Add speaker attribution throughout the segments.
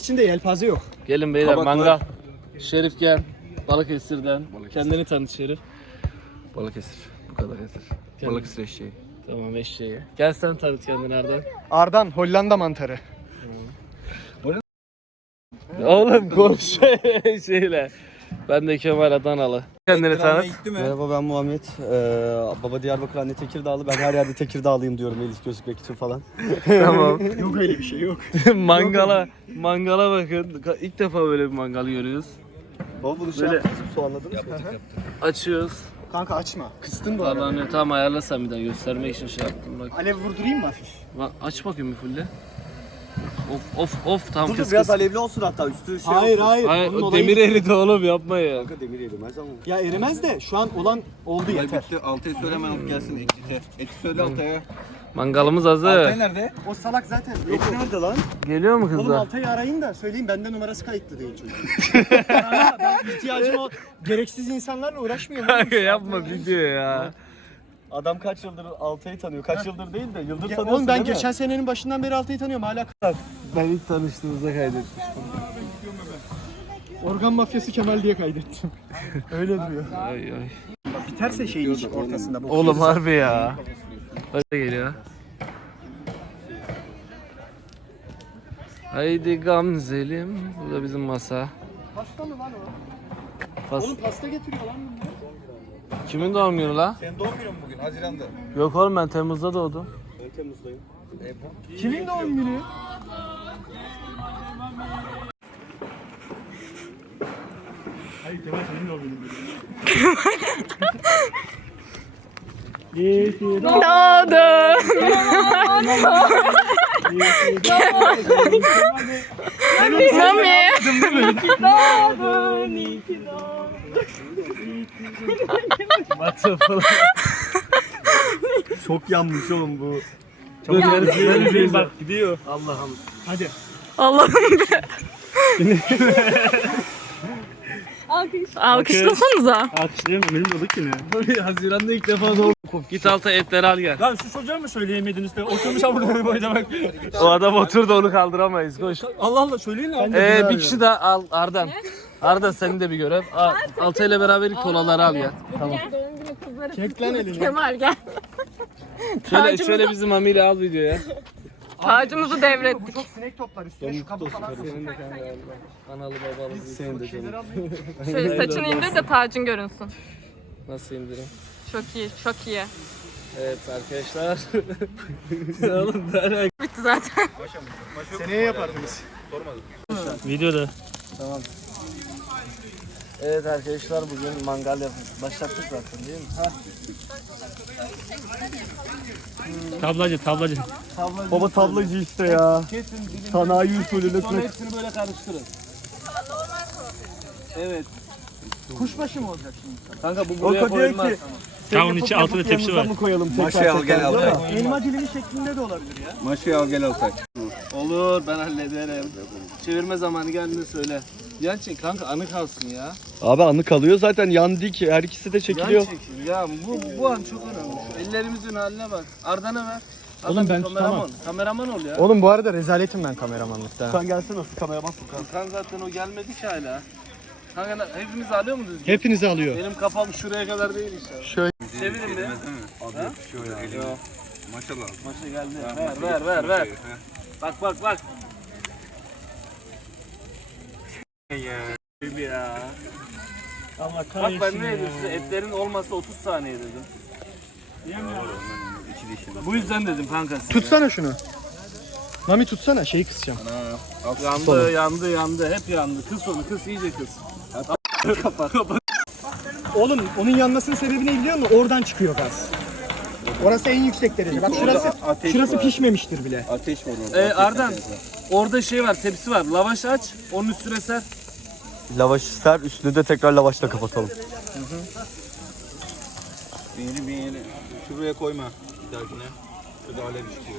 Speaker 1: İçinde yelpaze yok.
Speaker 2: Gelin beyler
Speaker 3: Kabak
Speaker 2: mangal.
Speaker 3: var.
Speaker 2: Şerif gel. Balıkesir'den. Kendini tanıt Şerif.
Speaker 3: Balıkesir. Bu kadar yeter. Balıkesir eşeği.
Speaker 2: Tamam eşeği. Gel sen tanıt kendini Arda.
Speaker 1: Ardan Hollanda mantarı.
Speaker 2: Oğlum konuş şeyle. Ben de Kemal Adanalı. Kendini tanıt.
Speaker 4: Merhaba ben Muhammed. Baba Diyarbakır, anne Tekirdağlı. Ben her yerde Tekirdağlıyım diyorum Elif gözükmek için falan.
Speaker 2: Tamam.
Speaker 1: Yok öyle bir şey yok.
Speaker 2: Mangala bakın. İlk defa böyle bir mangal görüyoruz.
Speaker 4: Baba bunu şey
Speaker 2: Böyle-
Speaker 4: yaptınız mı? Soğanladınız mı?
Speaker 2: Açıyoruz.
Speaker 1: Kanka açma. Kıstın bu arada.
Speaker 2: Allah'ını tam ayarlasam bir daha göstermek için şey yaptım bak.
Speaker 1: Alev vurdurayım mı hafif?
Speaker 2: Aç bakayım bir fulle. Of tam
Speaker 4: Dur
Speaker 2: kıs
Speaker 4: biraz
Speaker 2: kıs.
Speaker 4: alevli olsun hatta üstü şey
Speaker 1: Hayır
Speaker 4: olsun.
Speaker 1: hayır.
Speaker 2: Hayır,
Speaker 1: Onun
Speaker 2: o
Speaker 1: olayı-
Speaker 2: demir eridi oğlum yapma ya.
Speaker 4: Kanka demir yedim ama.
Speaker 1: Ya erimez de şu an olan oldu yeter.
Speaker 3: Bitti. Altay'a söyleme alıp gelsin Ekşit'e. Ekşi söyle Altay'a.
Speaker 2: Mangalımız
Speaker 3: Altay
Speaker 2: hazır.
Speaker 3: nerede?
Speaker 1: O salak zaten. Yok.
Speaker 4: Ekşi nerede lan?
Speaker 2: Geliyor mu
Speaker 1: Oğlum
Speaker 2: kızlar?
Speaker 1: Altay'ı arayın da söyleyin bende numarası kayıtlı değil çocuğum. Ama ben ihtiyacım o. Gereksiz insanlarla uğraşmıyorum.
Speaker 2: Kanka yapma video ya.
Speaker 4: Adam kaç yıldır Altay'ı tanıyor. Kaç yıldır değil de yıldır
Speaker 1: Ya,
Speaker 4: tanıyorsun
Speaker 1: oğlum ben
Speaker 4: değil mi?
Speaker 1: geçen senenin başından beri Altay'ı tanıyorum hala.
Speaker 2: Ben ilk tanıştığımızda kaydetmiştim.
Speaker 1: Organ mafyası Kemal diye kaydettim. Öyle duruyor.
Speaker 2: Ay ay.
Speaker 1: Biterse şeyin iç ortasında. bu.
Speaker 2: Oğlum harbi ya. Bak geliyor. Haydi Gamzelim. Bu da bizim masa.
Speaker 1: Pasta mı lan o?
Speaker 2: Pas.
Speaker 1: Oğlum pasta getiriyor lan bunlar.
Speaker 2: Kimin doğum günü la?
Speaker 3: Senin doğum günün bugün Haziran'da.
Speaker 2: Yok oğlum ben Temmuz'da doğdum.
Speaker 4: Ben Temmuz'dayım.
Speaker 1: Kimin doğum günü? Hayır Kemal senin doğum günün.
Speaker 4: Çok yanmış oğlum bu.
Speaker 2: Çok yarısı bak gidiyor. Allah'ım.
Speaker 1: Hadi.
Speaker 5: Alkışlasanıza.
Speaker 1: Alkışlayalım benim olduk yine.
Speaker 2: Haziran'da ilk defa doğdum. Git alta etleri al gel.
Speaker 1: Lan şu çocuğa mı söyleyemediniz de oturmuş ama böyle boyda bak.
Speaker 2: O adam oturdu onu kaldıramayız koş.
Speaker 1: Allah Allah söyleyin abi.
Speaker 2: Bir kişi daha al Ardan. Ardan senin de bir görev. Altay ile beraber kolaları al ya.
Speaker 5: Tamam. Doğum günü kızları
Speaker 1: Çek lan elini.
Speaker 5: Kemal gel.
Speaker 2: Şöyle bizim Mami'yle al videoya.
Speaker 5: Tacımızı devrettik.
Speaker 1: Çok sinek toplar üstüne şu kabuk falan.
Speaker 2: Analı babalı.
Speaker 4: Senin de canım.
Speaker 5: Şöyle saçını indir de tacın görünsün.
Speaker 2: Nasıl indirim?
Speaker 5: Çok iyi, çok iyi.
Speaker 2: Evet arkadaşlar. Oğlum ben
Speaker 5: Bitti zaten.
Speaker 1: Seneye yapardınız.
Speaker 2: videoda. Tamam. Evet arkadaşlar bugün mangal başlattık zaten değil mi?
Speaker 1: Tablacı.
Speaker 4: Baba tablacı işte ya. Sanayi usulüyle
Speaker 2: Sonra hepsini böyle karıştırın. Evet.
Speaker 1: Kuşbaşı mı olacak şimdi?
Speaker 2: Kanka bu
Speaker 4: O
Speaker 2: buraya
Speaker 4: diyor
Speaker 2: koyulmaz.
Speaker 4: ki
Speaker 1: Tamam içi altında tepsi var.
Speaker 4: mı koyalım tekrar
Speaker 3: Maşayı al, gel
Speaker 4: tekrar,
Speaker 3: al.
Speaker 4: değil mi?
Speaker 1: Elma dilimi şeklinde de olabilir ya.
Speaker 3: Maşayı al gel Altay.
Speaker 2: Olur ben hallederim. Çevirme zamanı geldiğinde söyle. Yan çek kanka anı kalsın ya.
Speaker 4: Abi anı kalıyor zaten yan dik her ikisi de
Speaker 2: Yan
Speaker 4: çekiliyor.
Speaker 2: çekin ya bu an çok önemli. Şu ellerimizin haline bak. Ardan'a ver.
Speaker 1: Oğlum
Speaker 2: Ardan
Speaker 1: ben
Speaker 2: kameraman.
Speaker 1: tutamam.
Speaker 2: Kameraman ol ya.
Speaker 1: Oğlum bu arada rezaletim ben kameramanlıkta.
Speaker 4: Sen gelsene nasıl kamera bak Furkan.
Speaker 2: Kan zaten o gelmedi ki hala. Kanka hepimiz alıyor mu düzgün?
Speaker 1: Hepinizi alıyor.
Speaker 2: Benim kafam şuraya kadar değil inşallah.
Speaker 1: Şöyle.
Speaker 2: Çevirin de.
Speaker 3: Abi yapışıyor ya.
Speaker 2: Yok.
Speaker 3: Maşallah.
Speaker 2: Maça geldi. Ver. Bak. Ya.
Speaker 1: Allah
Speaker 2: Bak
Speaker 1: kahretsin
Speaker 2: ben ne dedim size etlerin olmasa 30 saniye dedim. Bu yüzden dedim kanka size.
Speaker 1: Tutsana şunu. Mami tutsana şeyi kısacağım.
Speaker 2: Yandı hep yandı. Kıs onu iyice kıs. Kapat.
Speaker 1: Oğlum onun yanmasının sebebi ne biliyor musun? Oradan çıkıyor gaz. Orası en yüksek derece. Bak şurası pişmemiştir bile.
Speaker 3: Ateş var orada.
Speaker 2: Ardan orada şey var tepsi var. Lavaş aç onun üstüne ser.
Speaker 4: Lavaş ser üstünü de tekrar lavaşla kapatalım.
Speaker 3: Bir yeni. Şuraya koyma. Bir dahakine. Şurada alev çıkıyor.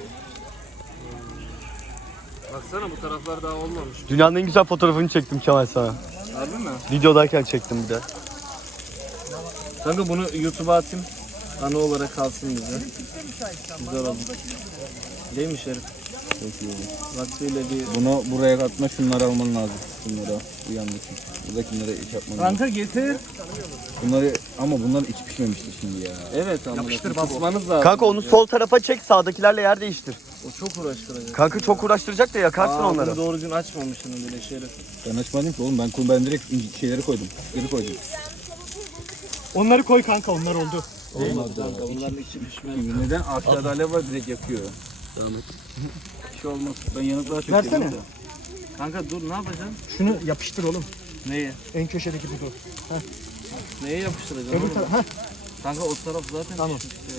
Speaker 2: Baksana bu taraflar daha olmamış.
Speaker 4: Dünyanın en güzel fotoğrafını çektim Kemal sana.
Speaker 2: Harbi mi?
Speaker 4: Videodayken çektim bir de.
Speaker 2: Kanka bunu YouTube'a atayım. Anı olarak kalsın bize. Güzel oldu. Değil mi Şerif?
Speaker 3: Çok iyi olur.
Speaker 2: Bak şöyle bir...
Speaker 3: Bunu buraya katma, şunları alman lazım. Şunları bu yandaki. Buradakilere iç yapman lazım.
Speaker 2: Kanka getir.
Speaker 3: Bunları ama bunlar iç pişmemişti şimdi ya.
Speaker 2: Evet ama
Speaker 1: Yapıştır baba.
Speaker 2: kısmanız lazım.
Speaker 4: Kanka onu sol tarafa çek, sağdakilerle yer değiştir.
Speaker 2: O çok uğraştıracak.
Speaker 4: Kanka çok uğraştıracak da yakarsın onları.
Speaker 2: Bunu doğru düzgün açmamışsın bile Şerif.
Speaker 3: Ben açmadım ki oğlum. Ben direkt şeyleri koydum. Geri koydum.
Speaker 1: Onları koy kanka, onlar oldu.
Speaker 2: Olmadı kanka bunların içi pişmez.
Speaker 3: Neden? Aşağıda alev var, direkt yakıyor.
Speaker 2: Devam et.
Speaker 3: Bir şey olmaz. Ben yanıklığa çok
Speaker 1: Versene.
Speaker 3: seviyorum da.
Speaker 2: Kanka dur ne yapacaksın?
Speaker 1: Şunu yapıştır oğlum.
Speaker 2: Neye?
Speaker 1: En köşedeki budu.
Speaker 2: Neye yapıştıracaksın?
Speaker 1: Öbür
Speaker 2: oğlum?
Speaker 1: taraf. Heh,
Speaker 2: Kanka o taraf zaten
Speaker 1: Tamam.
Speaker 2: pişmiş ya.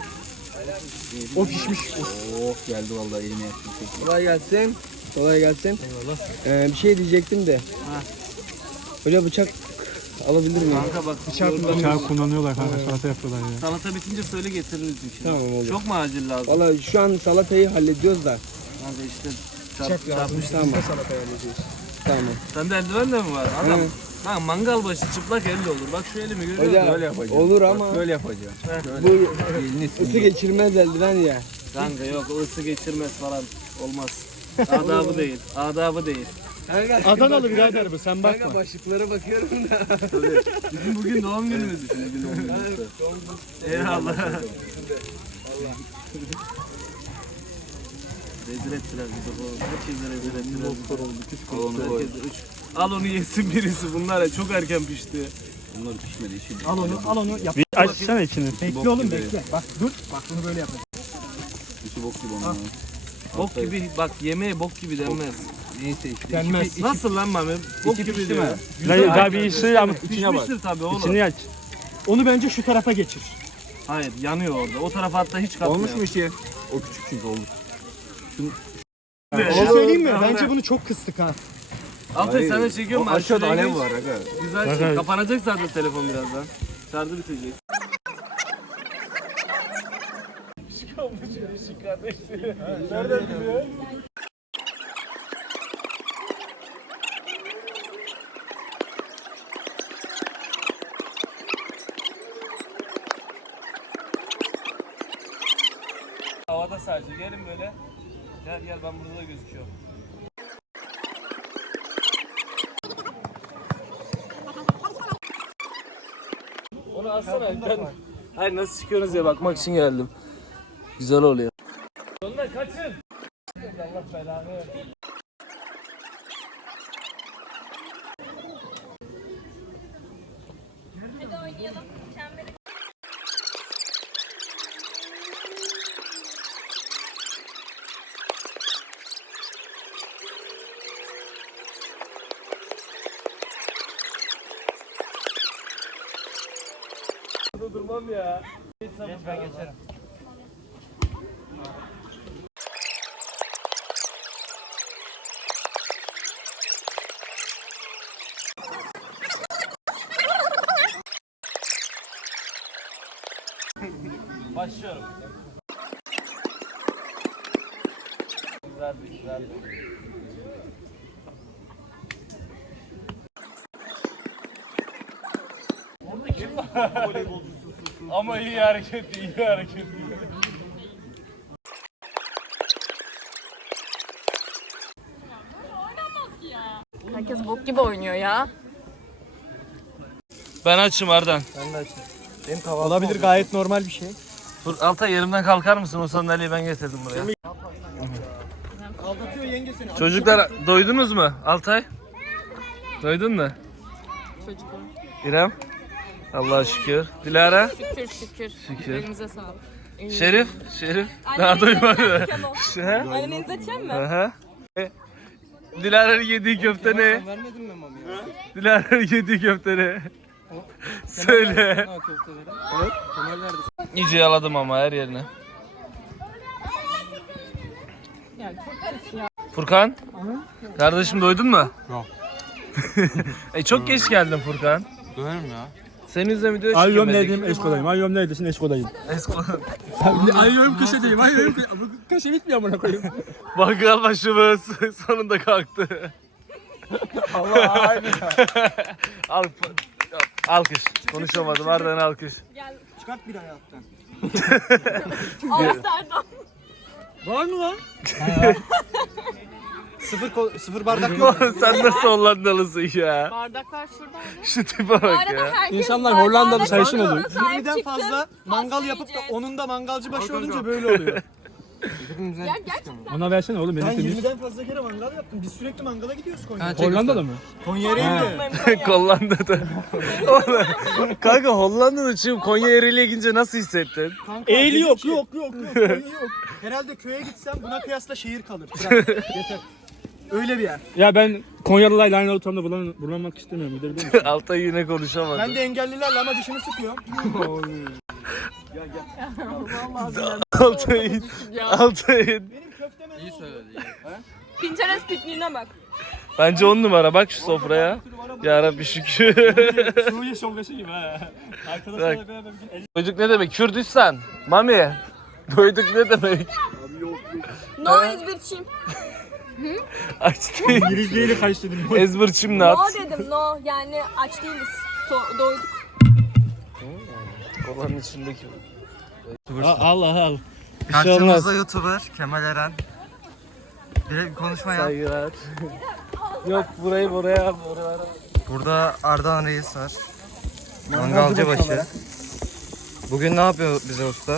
Speaker 1: o pişmiş.
Speaker 3: Oh geldi vallahi elime yaktım.
Speaker 6: Kolay gelsin. Kolay gelsin. Bir şey diyecektim de. Hoca bıçak alabilir miyim?
Speaker 2: Kanka bak
Speaker 1: Bıçağı kullanıyorlar kanka, salata yapıyorlar ya.
Speaker 2: salata bitince söyle getiririz bir şey.
Speaker 6: Tamam olur.
Speaker 2: Çok mu acil lazım?
Speaker 6: Valla şu an salatayı hallediyoruz da.
Speaker 2: Kanka işte
Speaker 1: Bıçak lazım.
Speaker 6: Tamam.
Speaker 1: Salata yapacağız.
Speaker 6: Tamam.
Speaker 2: Sende eldiven de mi var? Adam.
Speaker 6: Hı.
Speaker 2: Lan mangal başı çıplak elle olur. Bak şu elimi görüyor
Speaker 6: Hoca
Speaker 2: musun?
Speaker 3: Böyle yapacağım.
Speaker 6: olur
Speaker 3: Bak,
Speaker 6: ama
Speaker 3: böyle yapacağım.
Speaker 6: bu
Speaker 3: Elini
Speaker 6: ısı geçirmez eldiven ya.
Speaker 2: Kanka yok o ısı geçirmez falan. Olmaz. Adabı değil. Adabı değil.
Speaker 1: Adanalı birader bu, sen bakma.
Speaker 6: Başlıklara bakıyorum da.
Speaker 2: Bizim bugün doğum günümüz. Bugün doğum günümüz. Eyvallah. Rezil ettiler bizi bu. Herkese rezil ettiler. Al onu koy. Al onu yesin birisi. Bunlar ya çok erken pişti.
Speaker 3: Bunlar pişmedi. Işi
Speaker 1: Al onu yap.
Speaker 7: Açsana içini.
Speaker 1: Bekle oğlum, bekle. Bak dur, bak bunu böyle yapacağız.
Speaker 3: İçi bok gibi onun.
Speaker 2: Bok gibi bak yemeğe bok gibi denmez.
Speaker 3: Neyse işte.
Speaker 1: Denmez.
Speaker 2: Nasıl lan Mami? Bok
Speaker 3: İçi
Speaker 2: gibi
Speaker 3: pişti
Speaker 2: diyor.
Speaker 3: mi?
Speaker 7: Daha bir işi ama
Speaker 2: Pişmiştir tabii oğlum.
Speaker 7: içini aç.
Speaker 1: Onu bence şu tarafa geçir.
Speaker 2: Hayır yanıyor orada. O tarafa hatta hiç katmıyor.
Speaker 3: Olmuş mu işi? O küçük çünkü olur.
Speaker 1: Bir şey söyleyeyim mi? Bence bunu çok kıstık ha.
Speaker 2: Altay sen de çekiyor musun?
Speaker 3: Aşağıda
Speaker 2: Şuraya
Speaker 3: alev
Speaker 2: geç.
Speaker 3: var aga.
Speaker 2: Güzel
Speaker 7: Bak
Speaker 2: şey.
Speaker 7: abi.
Speaker 2: Kapanacak zaten telefon birazdan. Şarjı bitecek. Nereden biliyor? Havada sadece gelin böyle. Gel gel ben burada da gözüküyorum. Onu alsana ben. Hayır nasıl çıkıyorsunuz diye bakmak için geldim. Güzel oluyor. Sonuna kaçın. Allah belanı. Burada durmam ya. Geç ben geçerim. Başlıyorum. Güzeldi, güzeldi. Orada kim var? Voleybolcusu. Ama iyi hareket, iyi hareket.
Speaker 5: Herkes bok gibi oynuyor ya.
Speaker 2: Ben açım Ardan.
Speaker 1: Olabilir, gayet normal bir şey.
Speaker 2: Altay yerimden kalkar mısın? O sandalyeyi ben getirdim buraya.
Speaker 1: Aldatıyor yengesini.
Speaker 2: Çocuklar doydunuz mu? Altay? Doydun mu?
Speaker 5: Çocuklar.
Speaker 2: İrem? Allah'a şükür. Dilara?
Speaker 5: Şükür şükür.
Speaker 2: Şükür.
Speaker 5: Elinize sağlık.
Speaker 2: Şerif? Şerif? Daha doymadı. He?
Speaker 5: Annenizi açayım mı?
Speaker 2: Aha. Dilara'nın yediği köfte ne?
Speaker 6: Vermedin mi mami?
Speaker 2: Dilara'nın yediği köfte ne? Söyle.
Speaker 6: Evet. Kemal nerede?
Speaker 2: İyice yaladım ama her yerine.
Speaker 5: Yani çok pis ya.
Speaker 2: Furkan? Kardeşim doydun mu? Yok. Çok geç geldin Furkan.
Speaker 3: Dönerim ya.
Speaker 2: Senin yüzünden video
Speaker 7: Ayyom
Speaker 2: çekemedik.
Speaker 7: neredeyim? Esko'dayım. Ayyom neredesin? Esko'dayım. Ayyom köşedeyim. Ayyom köşe bitmiyor amına koyayım.
Speaker 2: Bakkal başımız sonunda kalktı.
Speaker 7: Allah aynı.
Speaker 2: Alkış. Konuşamadım. Harbiden alkış.
Speaker 1: Çıkart bir hayattan.
Speaker 5: Amsterdam.
Speaker 7: Var mı lan?
Speaker 1: Sıfır bardak yok.
Speaker 2: Sen nasıl Hollandalısın ya?
Speaker 5: Bardaklar şurada mı?
Speaker 2: Şu tipe bak ya.
Speaker 7: İnsanlar Hollandalı sarışın oluyor.
Speaker 1: 20'den fazla mangal yapıp da onun da mangalcı başı olunca böyle oluyor.
Speaker 5: Ya gerçekten.
Speaker 7: Ona versene oğlum
Speaker 1: Ben
Speaker 7: benim temiz.
Speaker 1: 20'den fazla kere mangal yaptım. Biz sürekli mangala gidiyoruz Konya'ya.
Speaker 7: Hollanda'da mı?
Speaker 1: Konya Ereğli'de.
Speaker 2: Hollanda'da. Oğlum, kanka Hollanda'da çıkıp Konya Ereğli'ye gidince nasıl hissettin?
Speaker 1: Kanka,
Speaker 7: Eğli
Speaker 1: dedim
Speaker 7: yok,
Speaker 1: ki,
Speaker 7: yok.
Speaker 1: Konya yok. Herhalde köye gitsem buna kıyasla şehir kalır. Bırak, yeter. Öyle bir yer.
Speaker 7: Ya ben Konyalılarla aynı ortamda bulunmak istemiyorum. Bir de biliyor musun?
Speaker 2: Altay yine konuşamadı.
Speaker 1: Ben de engellilerle ama dişimi sıkıyorum.
Speaker 2: Altay'ın. Altay'ın.
Speaker 1: Benim köfteme iyi söyledi.
Speaker 5: Pinterest pikniğine bak.
Speaker 2: Bence 10 numara bak şu sofraya. Ya Rabbi şükür.
Speaker 7: Suriye şovbesi gibi ha.
Speaker 2: Bak.
Speaker 7: Arkadaşlarla beraber bir gün
Speaker 2: Doyduk ne demek? Kürdistan. Mami. Doyduk ne demek?
Speaker 5: No ezberçim.
Speaker 2: Aç değil.
Speaker 7: İngilizceyle karıştırdım.
Speaker 2: Ezberçim
Speaker 5: No
Speaker 2: nat.
Speaker 5: dedim no. Yani aç değiliz. Doyduk.
Speaker 2: Kolanın içindeki.
Speaker 7: Allah al.
Speaker 4: Karşımızda YouTuber Kemal Eren. Bir konuşma yap.
Speaker 2: Saygılar. Yok burayı buraya.
Speaker 4: Burada Ardahan Reis var. Mangalcı başı. Bugün ne yapıyor bize usta?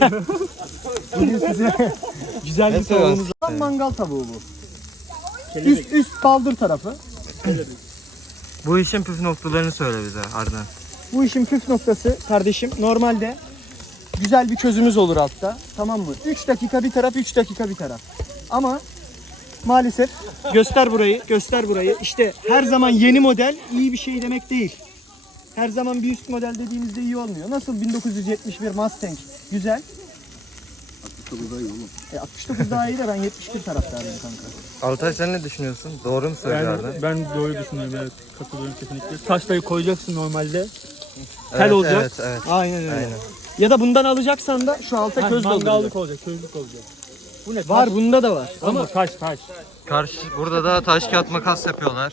Speaker 1: Güzel bir tavuğumuz var. Mangal tavuğu bu. Üst baldır tarafı.
Speaker 4: Bu işin püf noktalarını söyle bize Ardahan.
Speaker 1: Bu işin püf noktası kardeşim normalde güzel bir çözümüz olur altta. Tamam mı? 3 dakika bir taraf, 3 dakika bir taraf. Ama maalesef göster burayı. İşte her zaman yeni model iyi bir şey demek değil. Her zaman bir üst model dediğimizde iyi olmuyor. Nasıl 1971 Mustang güzel. 69 daha iyi oğlum. 69 daha iyi de ben 71 taraftarıyım kanka.
Speaker 4: Altay sen ne düşünüyorsun? Doğru mu söylüyor Ardahan?
Speaker 7: Ben doğru düşünüyorum, evet. Katılıyorum kesinlikle. Taşlayı koyacaksın normalde. Tel
Speaker 4: Evet,
Speaker 7: olacak.
Speaker 4: Evet, evet.
Speaker 1: Aynen öyle.
Speaker 4: Aynen.
Speaker 1: Ya da bundan alacaksan da şu alta köz dolduracak.
Speaker 7: Mangallık olacak, közlük olacak. Bu ne?
Speaker 1: Var bunda da var.
Speaker 7: Ama taş.
Speaker 4: Burada da taş kağıt makas yapıyorlar.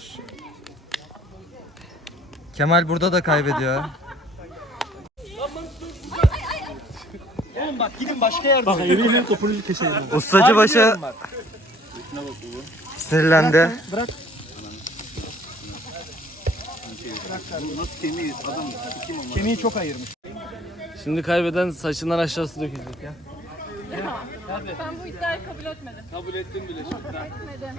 Speaker 4: Kemal burada da kaybediyor.
Speaker 1: Oğlum bak gidin başka yerde.
Speaker 7: Bak yemin ederim topunuzu keselim.
Speaker 4: Ustacı başı sinirlendi.
Speaker 1: Bırak. Kemiği çok ayırmış.
Speaker 2: Şimdi kaybeden saçından aşağısı dökülecek ya.
Speaker 5: Ben bu iddiayı kabul etmedim.
Speaker 2: Kabul ettim bile şimdi.
Speaker 5: Etmedim.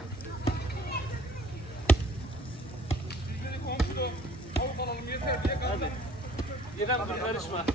Speaker 2: İrem dur karışma.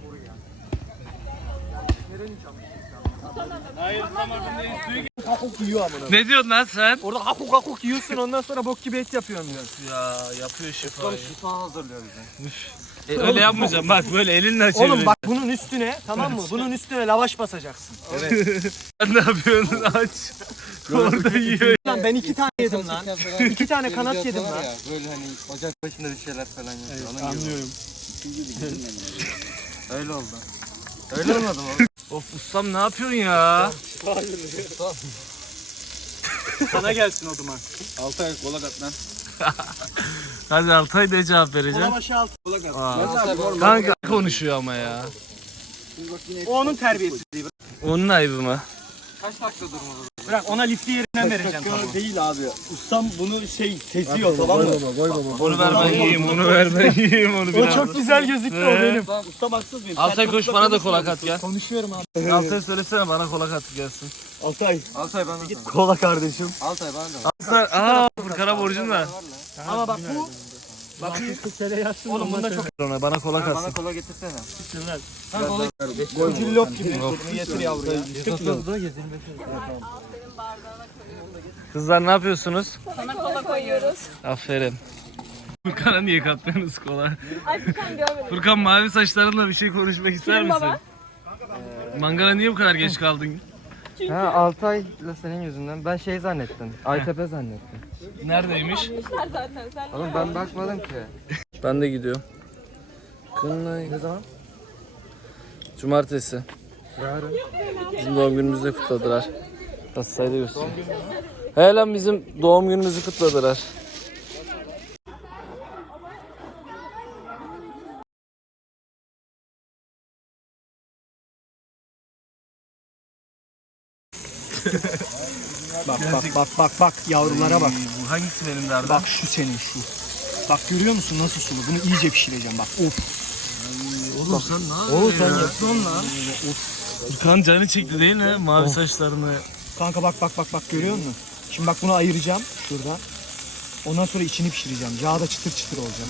Speaker 2: Hayır tamam suyu.
Speaker 1: Kakuk yiyor amına.
Speaker 2: Ne diyorsun lan sen?
Speaker 1: Orada kakuk yiyorsun ondan sonra bok gibi et yapıyorsun diyorsun.
Speaker 2: Ya yapıyor şifayı.
Speaker 4: Şifa hazırlıyor bize.
Speaker 2: Öyle yapmayacağım bak böyle elinle çevir.
Speaker 1: Oğlum bak bunun üstüne tamam mı? Bunun üstüne lavaş basacaksın.
Speaker 2: Sen ne yapıyorsun aç. Orada yiyor.
Speaker 1: Lan ben 2 tane yedim lan. 2 tane kanat yedim lan.
Speaker 4: Böyle hani bacak başında bir şeyler falan yapıyor. Onun gibi.
Speaker 7: Anlıyorum.
Speaker 4: Öyle oldu. Öyle olmadı mı?
Speaker 2: Of ustam ne yapıyorsun ya?
Speaker 1: Sana gelsin o zaman.
Speaker 3: Altay kola kat lan.
Speaker 2: Hadi Altay da cevap vereceğim.
Speaker 1: Kola başı alt.
Speaker 2: Kanka konuşuyor ama ya.
Speaker 1: O onun terbiyesi.
Speaker 2: Onun ayıbı mı?
Speaker 1: Bırak ona lifli yerinden vereceğim. Tamam.
Speaker 4: Değil abi. Ustam bunu kesiyor tamam mı?
Speaker 2: Onu ver ben yiyeyim, onu ver ben yiyeyim, onu
Speaker 1: O
Speaker 2: biraz.
Speaker 1: çok güzel gözüktü o benim.
Speaker 4: Ustam haksız mıyım?
Speaker 2: Altay koş bana da kola kat gel.
Speaker 1: Konuşuyorum abi.
Speaker 2: Altay söylesene bana kola kat gelsin.
Speaker 1: Altay.
Speaker 4: Altay bana da.
Speaker 1: Kola kardeşim.
Speaker 4: Altay bana da.
Speaker 2: Aa Furkan'a borcun var.
Speaker 1: Ama bak bu. Bak oğlum bunda çok
Speaker 2: Ona bana kola
Speaker 4: Bana
Speaker 2: katsın.
Speaker 4: kola getirsene.
Speaker 1: golcüllop gibi. Getir yavruya.
Speaker 2: Kızlar ne yapıyorsunuz?
Speaker 5: Sana kola koyuyoruz.
Speaker 2: Aferin. Furkan'a niye katmıyorsunuz kola?
Speaker 5: Ay Furkan görmedim.
Speaker 2: Furkan mavi saçlarınla bir şey konuşmak ister
Speaker 5: Kim
Speaker 2: misin?
Speaker 5: baba?
Speaker 2: Mangala niye bu kadar geç kaldın?
Speaker 4: Ha Altay'la senin yüzünden. Ben şey zannettim. Aytepe zannettim.
Speaker 2: Neredeymiş?
Speaker 5: Sen zaten sen.
Speaker 4: Oğlum ben bakmadım ki.
Speaker 2: Ben de gidiyorum. Kınlay.
Speaker 4: Ne zaman?
Speaker 2: Cumartesi.
Speaker 4: Yarın.
Speaker 2: Bizim doğum günümüzü kutladılar. Nasıl sayıda gösteriyor. He lan bizim doğum günümüzü kutladılar.
Speaker 1: Bak yavrulara bak.
Speaker 2: Bu hangisi benim derdim?
Speaker 1: Bak şu senin şu. Bak görüyor musun nasıl sulu? Bunu iyice pişireceğim bak. Of.
Speaker 2: Oğlum sen ne yapıyorsun? Oğlum sen yaptın lan. Furkan canı çekti değil mi? Mavi saçlarını.
Speaker 1: Kanka bak görüyor musun? Şimdi bak bunu ayıracağım şuradan. Ondan sonra içini pişireceğim. Yağda çıtır çıtır olacak.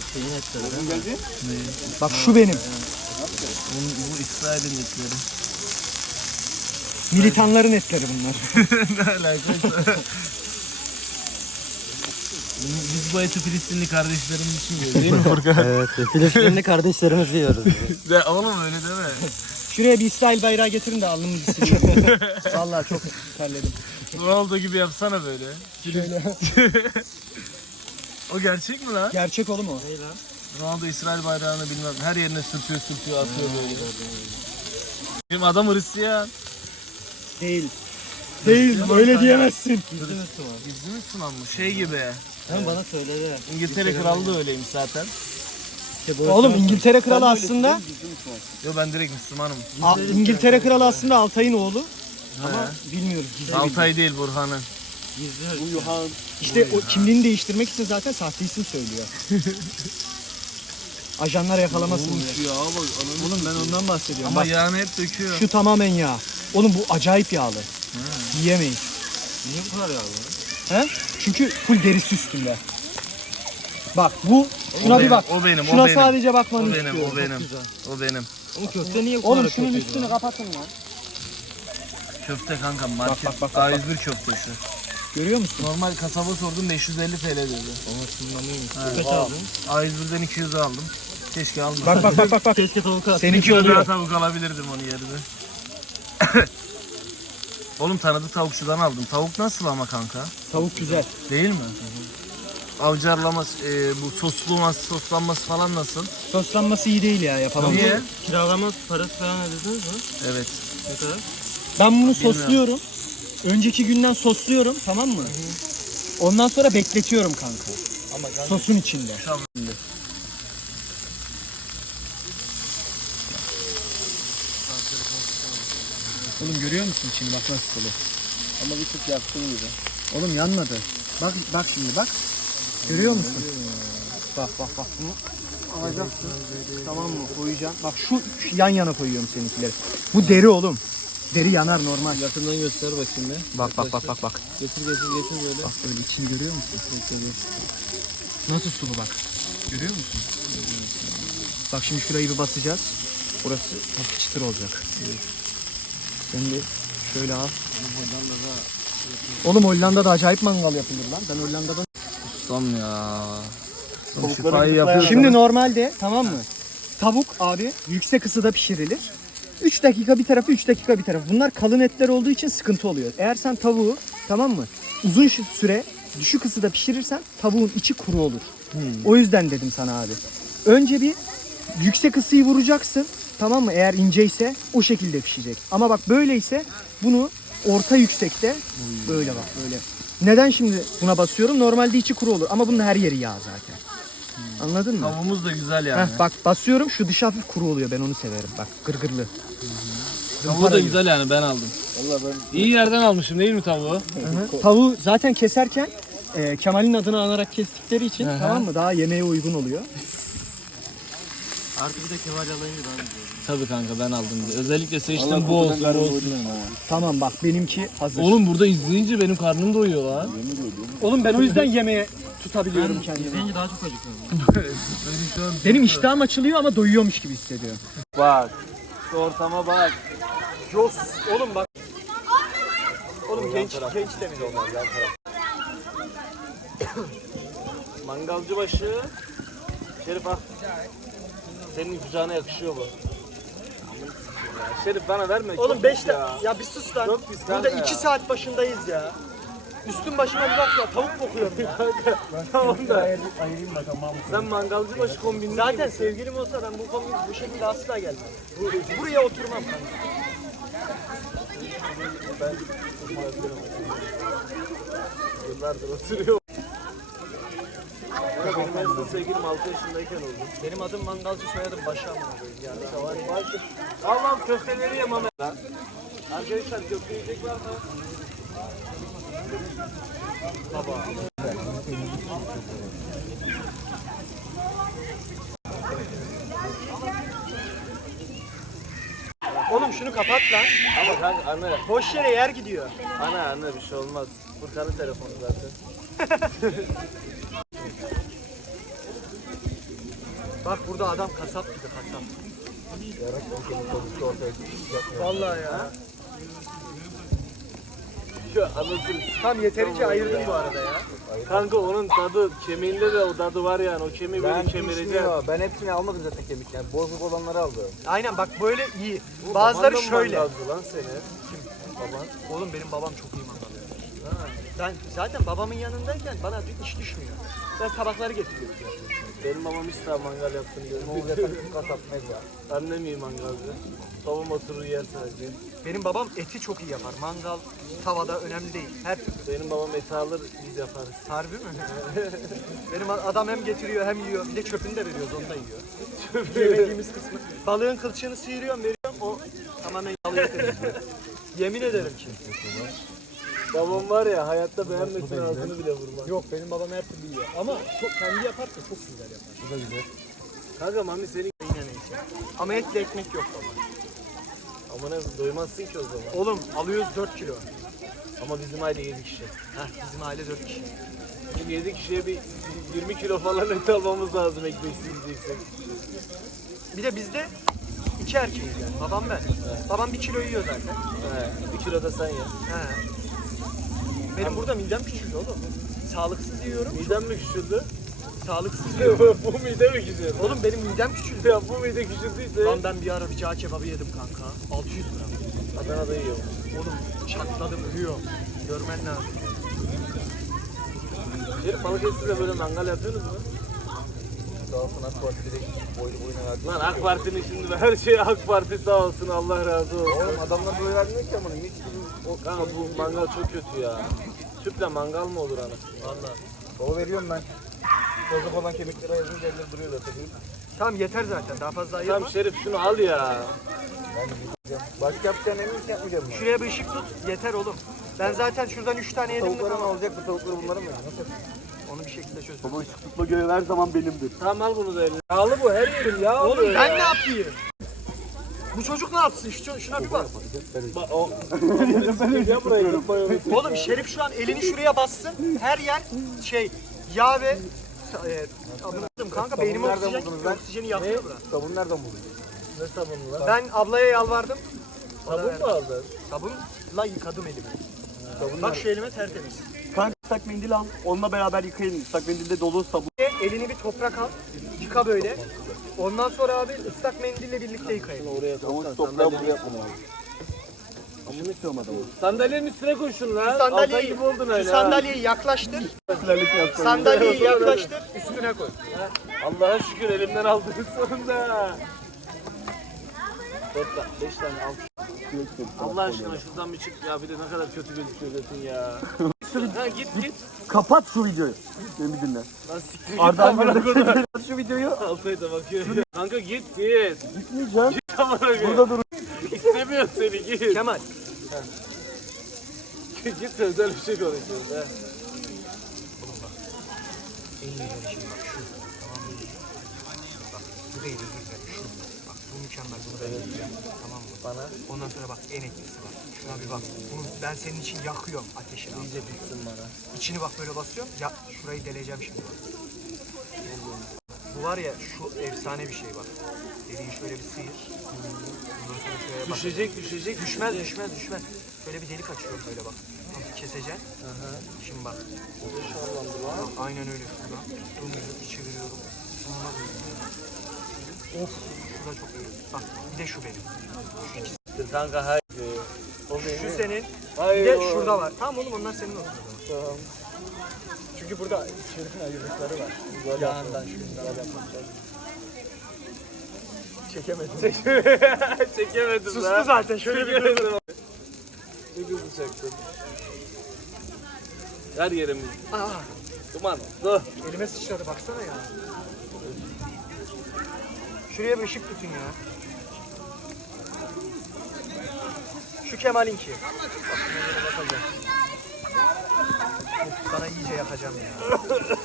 Speaker 1: Bak şu benim.
Speaker 2: Bu İsrail'in etleri.
Speaker 1: Militanların etleri bunlar.
Speaker 2: Ne alakası? Biz bu eti Filistinli kardeşlerimiz için yiyoruz değil mi Furkan?
Speaker 4: Evet, Filistinli kardeşlerimizi yiyoruz.
Speaker 2: De, oğlum öyle deme.
Speaker 1: Şuraya bir İsrail bayrağı getirin de alnımızı sileyim. Vallahi çok terledim.
Speaker 2: Ronaldo gibi yapsana böyle.
Speaker 1: Şöyle.
Speaker 2: O gerçek mi lan?
Speaker 1: Gerçek oğlum o.
Speaker 2: Ronaldo İsrail bayrağını bilmem her yerine sürtüyor atıyor böyle. Benim adam Hristiyan.
Speaker 1: Değil. Öyle diyemezsin.
Speaker 2: Gizli Müslüman mı? Şey gibi.
Speaker 4: Sen bana söyledi.
Speaker 2: İngiltere kralı da öyleymiş zaten.
Speaker 1: Oğlum İngiltere kralı aslında
Speaker 2: Yo ben direkt Müslümanım.
Speaker 1: İngiltere kralı aslında Altay'ın oğlu. Ama bilmiyoruz. Gizli bilgi.
Speaker 2: Altay değil Burhan'ın.
Speaker 1: İşte o kimliğini değiştirmek için zaten sahte isim söylüyor. Ajanlar yakalamasın diye.
Speaker 2: Ya bak
Speaker 1: Oğlum ben ondan bahsediyorum.
Speaker 2: ama
Speaker 1: Bak,
Speaker 2: yağını hep döküyor.
Speaker 1: şu tamamen yağ. Oğlum bu acayip yağlı. Yiyemeyiz.
Speaker 4: Niye bu kadar yağlı?
Speaker 1: He? Çünkü full derisi üstünde. Bak bu. Şuna bir bak.
Speaker 2: O benim.
Speaker 1: Şuna sadece bakmanı
Speaker 2: O benim.
Speaker 1: istiyorum.
Speaker 2: O benim.
Speaker 4: Oğlum köfte niye bu
Speaker 1: Oğlum
Speaker 4: kadar
Speaker 1: şunun
Speaker 4: kötüydü
Speaker 1: üstünü
Speaker 4: lan?
Speaker 1: kapatın lan.
Speaker 2: Köfte kanka market.
Speaker 1: bak.
Speaker 2: A101 köftesi.
Speaker 1: Görüyor musun?
Speaker 2: Normal kasaba sordum 550 TL dedi.
Speaker 4: Kaç aldın?
Speaker 2: A101'den 200 aldım. Keşke almasaydım.
Speaker 1: Bak.
Speaker 4: Keşke tavuk at.
Speaker 1: Seninki
Speaker 2: Daha
Speaker 1: oluyor.
Speaker 2: tavuk alabilirdim onun yerine. Oğlum tanıdık tavukçudan aldım. Tavuk nasıl ama kanka?
Speaker 1: Tavuk güzel.
Speaker 2: Değil mi? Avcarlaması, bu soslanması falan nasıl?
Speaker 1: Soslanması iyi değil ya yapamam.
Speaker 2: Niye?
Speaker 4: Kiralama parası falan ödediniz mi?
Speaker 2: Evet.
Speaker 4: Ne kadar?
Speaker 1: Ben bunu sosluyorum. Önceki günden sosluyorum, tamam mı? Ondan sonra bekletiyorum kanka. Sosun içinde. Oğlum görüyor musun içini, bak nasıl sulu.
Speaker 3: Ama bir tık yaktın gibi.
Speaker 1: Oğlum yanmadı. Bak şimdi bak. Görüyor musun? Bak. Bunu alacaksın. Tamam mı? Koyacaksın. Bak şu yan yana koyuyorum seninkileri. Bu deri oğlum. Deri yanar normal.
Speaker 2: Yakından göster bakayım bir.
Speaker 1: Bak.
Speaker 2: Getir böyle.
Speaker 1: Bak böyle içini görüyor musun? Nasıl sulu bak. Görüyor musun? Bak şimdi şurayı bir basacağız. Burası hafif çıtır olacak. Şimdi şöyle al. Oğlum Hollanda'da acayip mangal yapılır lan. Ben Hollanda'da...
Speaker 2: Ustam ya.
Speaker 3: Tavukları yapıyoruz.
Speaker 1: Şimdi normalde tamam mı? Tavuk abi yüksek ısıda pişirilir. 3 dakika bir tarafı 3 dakika bir tarafı. Bunlar kalın etler olduğu için sıkıntı oluyor. Eğer sen tavuğu tamam mı uzun süre düşük ısıda pişirirsen tavuğun içi kuru olur. O yüzden dedim sana abi. Önce bir yüksek ısıyı vuracaksın. Tamam mı? Eğer inceyse o şekilde pişecek. Ama bak böyleyse bunu orta yüksekte böyle bak böyle. Neden şimdi buna basıyorum? Normalde içi kuru olur ama bunun her yeri yağ zaten. Anladın mı?
Speaker 2: Tavuğumuz da güzel yani.
Speaker 1: Heh, bak basıyorum şu dışı hafif kuru oluyor. Ben onu severim. Bak gırgırlı.
Speaker 2: Tavuğu da güzel yani ben aldım. İyi yerden almışım değil mi tavuğu?
Speaker 1: Tavuğu zaten keserken Kemal'in adını anarak kestikleri için tamam mı? Daha yemeğe uygun oluyor.
Speaker 4: Artık bir de Kemal alayınca daha güzel.
Speaker 2: Tabii kanka ben aldım. Özellikle seçtim bu olsun.
Speaker 1: Tamam bak benimki hazır.
Speaker 2: Oğlum burada izleyince benim karnım doyuyor lan.
Speaker 1: Oğlum ben o yüzden yemeğe tutabiliyorum kendimi.
Speaker 4: İzleyince daha çok acıkıyorum.
Speaker 1: Benim iştahım açılıyor ama doyuyormuş gibi hissediyorum.
Speaker 2: Bak. Şu ortama bak.
Speaker 1: Jos. Oğlum bak. Oğlum genç de mi onlar yan taraf?
Speaker 2: Mangalcı başı. Şerif bak. Senin kucağına yakışıyor bu. Şerif bana verme.
Speaker 1: Oğlum
Speaker 2: çok
Speaker 1: 5
Speaker 2: pis
Speaker 1: dakika. Ya bir sus lan.
Speaker 2: Çok pis
Speaker 1: Burada
Speaker 2: kanka
Speaker 1: 2
Speaker 2: ya.
Speaker 1: saat başındayız ya. Üstün başıma bir bak ya. Tavuk kokuyorum ya.
Speaker 2: Tamam da.
Speaker 3: Ayırayım bakalım.
Speaker 2: Sen mangalcı başı kombinini
Speaker 1: Zaten sevgilim olsa ben bu konuyu bu şekilde asla gelmem. Buraya oturmam kanka.
Speaker 2: yıllardır oturuyor. Benim en son sevgilim 6 yaşındayken oldu.
Speaker 1: Benim adım Mangalcı, soyadım Başam. Yani
Speaker 2: Allah'ım köfteleri yemem lan. Arkadaşlar köfte yiyecek var mı?
Speaker 1: Oğlum şunu kapat lan.
Speaker 2: Ama kanka anne.
Speaker 1: Boş yere yer gidiyor.
Speaker 2: Anne bir şey olmaz. Furkan'ın telefonu zaten.
Speaker 1: Bak burada adam kasap gibi kasap. Vallahi ya.
Speaker 2: Şu anlatırız.
Speaker 1: Tam yeterince ayırdım bu arada ya.
Speaker 2: Kanka onun tadı, kemiğinde de o tadı var yani. O kemiği böyle kemireceğim.
Speaker 3: Ben hepsini almadım zaten kemik yani. Bozuk olanları aldım.
Speaker 1: Aynen bak böyle iyi. Bazıları şöyle.
Speaker 2: Lan seni.
Speaker 1: Oğlum benim babam çok iyi mangal yapıyor. Ben zaten babamın yanındayken bana iş düşmüyor. Ben tabakları getiriyorum.
Speaker 2: Benim babam hiç daha mangal yaptığını görmedim.
Speaker 3: Kasap mezra.
Speaker 2: Annem iyi mangalcı. Babam oturur yer sadece.
Speaker 1: Benim babam eti çok iyi yapar. Mangal tavada önemli değil. Her türlü.
Speaker 2: Benim babam eti alır biz yaparız.
Speaker 1: Harbi mi? Benim adam hem getiriyor hem yiyor. Bir de çöpünü de veriyoruz, onu da yiyor. Yemediğimiz kısmı. Balığın kılçığını sıyırıyorum, veriyorum. O tamamen yalıyor temizliyor. Yemin ederim ki.
Speaker 2: Babam var ya hayatta beğenmesin ağzını bile vurmaz.
Speaker 1: Yok benim babam her türlü yiyor. Ama çok kendi yaparsa çok güzel yapar.
Speaker 3: Bu da güzel.
Speaker 2: Kanka mami senin
Speaker 1: Yine neyse. Ama etle ekmek yok baba.
Speaker 2: amına doymazsın ki o zaman.
Speaker 1: Oğlum alıyoruz 4 kilo.
Speaker 2: Ama bizim aile 7 kişi.
Speaker 1: Heh, bizim aile 4 kişi.
Speaker 2: Bizim 7 kişiye bir 20 kilo falan et almamız lazım ekmeksiz yiyeceksek.
Speaker 1: Bir de bizde 2 erkeğiz yani. Babam ben. Babam 1 kilo yiyor zaten.
Speaker 2: He, 1 kilo da sen ye.
Speaker 1: He. Benim burada midem küçüldü oğlum. Sağlıksız yiyorum.
Speaker 2: Miden mi küçüldü?
Speaker 1: Sağlıksız yiyorum.
Speaker 2: Bu mide mi küçüldü?
Speaker 1: Oğlum benim midem küçüldü.
Speaker 2: Ya bu mide küçüldüyse
Speaker 1: Lan ben bir ara bir cağ kebabı yedim kanka. 600 gram.
Speaker 2: Adana'da yiyorum.
Speaker 1: Oğlum çatladım ölüyorum. Görmen lazım.
Speaker 2: Herif Balıkesir'de böyle mangal yapıyorsunuz mu?
Speaker 3: Sağ olsun AK Parti direkt boylu boyuna verdi.
Speaker 2: Lan AK Parti'nin şimdi her şey AK Parti sağ olsun Allah razı olsun.
Speaker 3: Oğlum adamlar böyle vermiyor ki ama hiç
Speaker 2: O kanka bu mangal çok kötü ya. Tüple mangal mı olur anasını? Valla.
Speaker 3: Baba veriyorum ben. Bozuk olan kemikleri ayırınca elleri duruyor zaten.
Speaker 1: Tamam yeter zaten. Daha fazla ayırma.
Speaker 2: Tamam Şerif şunu al ya.
Speaker 3: Ben gideceğim. Başka yapacağın emin misin yapmayacağım mı?
Speaker 1: Şuraya bir ışık tut. Yeter oğlum. Ben zaten şuradan 3 tane yedim mi
Speaker 3: Tavukları ne
Speaker 1: tamam.
Speaker 3: olacak? Bu tavukları bunların mı? Nasıl?
Speaker 1: Onu bir şekilde çöz.
Speaker 3: Baba ışık tutma görevi her zaman benimdir.
Speaker 2: Tamam al bunu da eline. Yağlı bu her yerim yağ
Speaker 1: Oğlum
Speaker 2: oluyor
Speaker 1: ben
Speaker 2: ya.
Speaker 1: ne yapayım? Bu çocuk ne yapsın? Şuna bir bak.
Speaker 2: Bak o. Ya buraya tutmayı
Speaker 1: Oğlum Şerif şu an elini şuraya bassın. Her yer şey yağ ve anladım kanka beynime
Speaker 3: nereden
Speaker 1: oksijen,
Speaker 3: buldunuz lan?
Speaker 1: oksijeni yakıyor bura.
Speaker 3: Sabunu nereden buldun?
Speaker 2: Ne sabunu lan?
Speaker 1: Ben ablaya yalvardım.
Speaker 2: Sabun mu aldın?
Speaker 1: Sabunla yıkadım elimi. Bak şu elime tertemiz.
Speaker 7: Kanka ıslak mendil al. Onunla beraber yıkayın. Islak mendilde dolu sabun.
Speaker 1: Elini bir toprak al. Yıka böyle. Ondan sonra abi ıslak mendille birlikte yıkayın.
Speaker 2: Oraya
Speaker 3: Tavuk
Speaker 2: koysan
Speaker 3: toprağı
Speaker 2: sandalye.
Speaker 3: buraya yapmam lazım.
Speaker 7: Amını istiyorum adamı.
Speaker 2: Sandalyenin üstüne koy şunu lan.
Speaker 1: Şu sandalyeyi,
Speaker 2: Altan gibi oldun
Speaker 1: şu
Speaker 2: öyle ha.
Speaker 1: sandalyeyi yaklaştır.
Speaker 7: Popülerlik yapsın.
Speaker 1: Sandalyeyi yaklaştır. Üstüne koy.
Speaker 2: Allah'a şükür elimden aldınız sonunda. 4 tane, 5 tane al. Allah aşkına şuradan bir çık ya bir de ne kadar kötü gözüküyor zaten ya. Ha git.
Speaker 7: Kapat şu videoyu. Beni bir dinle.
Speaker 2: Lan siktir git
Speaker 7: Arda
Speaker 2: amına koyayım.
Speaker 7: Kapat şu videoyu.
Speaker 2: Altay'a da bakıyor. Kanka git.
Speaker 7: Gitmeyeceğim.
Speaker 2: Git amına koyayım.
Speaker 7: Burada dur.
Speaker 2: İstemiyor seni git.
Speaker 1: Kemal.
Speaker 2: Git özel bir şey konuşuyoruz ha.
Speaker 1: En iyi şey bak şu. Tamam mı? Bak bu değil özür dilerim şu. Bak bu mükemmel bunu ben yapacağım. Tamam mı?
Speaker 2: Bana
Speaker 1: Ondan sonra bak en etkisi bak. Şuna bir bak. Bunu ben senin için yakıyorum ateşini.
Speaker 2: iyice bitsin bana.
Speaker 1: İçini bak böyle basıyorum. Ya şurayı deleceğim şimdi bak. Bu var ya şu efsane bir şey bak. Deliği şöyle bir sıyır. Ondan sonra şuraya bak.
Speaker 2: Düşecek.
Speaker 1: Düşmez. Şöyle bir delik açıyorum böyle bak. Hafif keseceksin. Şimdi bak. Bak, aynen öyle şuradan. Tuttuğum gibi çeviriyorum. Sonuna koyuyorum. Of. Şurada çok iyi. Bak bir de şu benim. Şu ikisi.
Speaker 2: Kanka hayır. O
Speaker 1: Şu senin.
Speaker 2: Hayır.
Speaker 1: Bir de şurada var. Tamam oğlum onlar senin olsun.
Speaker 2: Tamam.
Speaker 1: Çünkü burada Şerif'in ayırdıkları var. Yağından şundan. Çekemedim.
Speaker 2: Çekemedim
Speaker 1: Sustu
Speaker 2: lan.
Speaker 1: zaten şöyle bir durdu.
Speaker 2: Ne hızlı çaktın. Her yerimiz
Speaker 1: Aa,
Speaker 2: duman oldu.
Speaker 1: elime sıçradı baksana ya. Şuraya bir ışık tutun ya. Şu Kemal'inki. Bak buna göre bakacağım. Sana iyice yakacağım ya.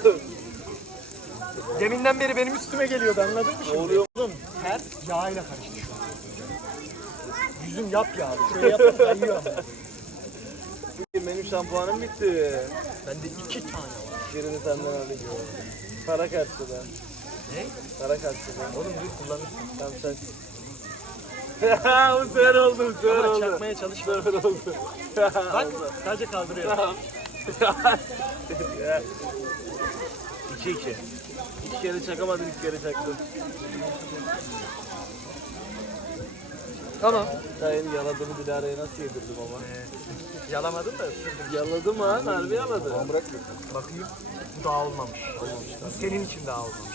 Speaker 1: Deminden beri benim üstüme geliyordu, anladın mı şimdi? Oluyor. Oğlum ters yağıyla karıştı şu an. Yüzüm yap yağlı. Şuraya yapıp kayıyor ama.
Speaker 2: Benim şampuanım bitti.
Speaker 1: Bende 2 tane var.
Speaker 2: Birini senden aldık. Para karşıda.
Speaker 1: Ne?
Speaker 2: Para karşıda.
Speaker 1: Oğlum dur kullanırsın.
Speaker 2: Tamam sen. Bu sefer oldu, bu sefer
Speaker 1: Ama
Speaker 2: oldu.
Speaker 1: çakmaya çalışma.
Speaker 2: Bu sefer oldu.
Speaker 1: Bak sadece kaldırıyor.
Speaker 2: Tamam. 2-2. 2 kere çakamadın, 2 kere çaktın.
Speaker 1: Tamam.
Speaker 2: Sayın yaladığını Dilara'ya nasıl yedirdim ama?
Speaker 1: Yalamadım da ısırdım.
Speaker 2: Yaladım ha, harbi yaladı.
Speaker 1: Tamam bırak. Bakayım. Bu daha olmamış. Bu senin için daha olmamış.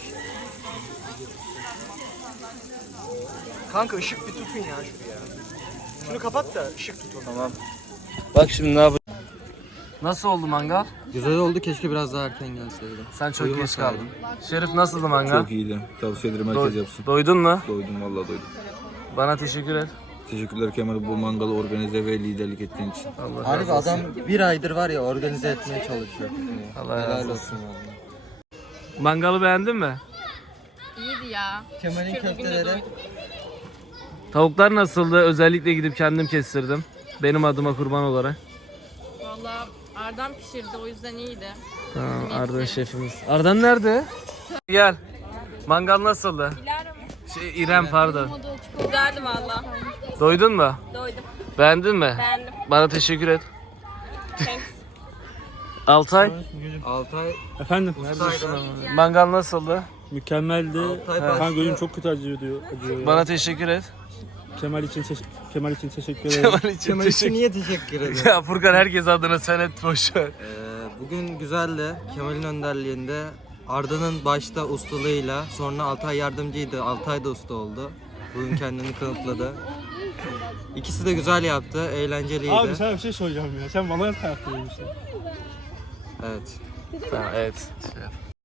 Speaker 1: Kanka ışık bir tutun ya şuraya. Şunu kapat da ışık tutun.
Speaker 2: Tamam. Bak şimdi ne yapacağım? Nasıl oldu mangal?
Speaker 4: Güzel oldu, keşke biraz daha erken gelseydim.
Speaker 2: Sen çok geç
Speaker 4: Uyumasaydım.
Speaker 2: kaldın. Şerif nasıldı mangal?
Speaker 3: Çok iyiydi. Tavsiye ederim herkes yapsın.
Speaker 2: Doydun mu?
Speaker 3: Doydum vallahi doydum.
Speaker 2: Bana teşekkür et.
Speaker 3: Teşekkürler Kemal bu mangalı organize ve liderlik ettiğin için.
Speaker 2: Allah
Speaker 4: Harbi
Speaker 2: razı olsun.
Speaker 4: adam bir aydır var ya organize etmeye çalışıyor.
Speaker 2: Allah
Speaker 4: Helal
Speaker 2: razı
Speaker 4: olsun vallahi.
Speaker 2: Mangalı beğendin mi?
Speaker 5: İyiydi ya.
Speaker 4: Kemal'in
Speaker 5: Şükür bugün de
Speaker 4: köfteleri.
Speaker 5: doyduk.
Speaker 2: Tavuklar nasıldı? Özellikle gidip kendim kestirdim. Benim adıma kurban olarak.
Speaker 5: Valla Ardan pişirdi, o yüzden iyiydi.
Speaker 2: Tamam, Arda şefimiz. Ardan nerede? Gel. Mangal nasıldı?
Speaker 5: Dilara mı?
Speaker 2: İrem pardon.
Speaker 5: Güzeldi valla.
Speaker 2: Doydun mu?
Speaker 5: Doydum.
Speaker 2: Beğendin mi?
Speaker 5: Beğendim.
Speaker 2: Bana teşekkür et.
Speaker 5: Thanks.
Speaker 2: Altay.
Speaker 4: Altay
Speaker 7: Efendim?
Speaker 4: ustaydı.
Speaker 2: Mangal nasıldı?
Speaker 7: Mükemmeldi.
Speaker 4: Altay
Speaker 7: Kanka
Speaker 4: başta-
Speaker 7: gözüm çok kötü acıyor diyor. Acıyor ya.
Speaker 2: Bana teşekkür et.
Speaker 7: Kemal için teşekkür ederim.
Speaker 2: Kemal için
Speaker 4: Kemal için
Speaker 2: teşekkür.
Speaker 4: niye teşekkür ederim?
Speaker 2: Ya Furkan herkes adına sen et boşver.
Speaker 4: Bugün güzeldi. Kemal'in önderliğinde Arda'nın başta ustalığıyla, sonra Altay yardımcıydı. Altay da usta oldu. Bugün kendini kanıtladı. İkisi de güzel yaptı, eğlenceliydi.
Speaker 7: Abi sana bir şey soracağım ya. Sen bana taraftarıymışsın.
Speaker 4: Evet.
Speaker 2: Tamam, evet.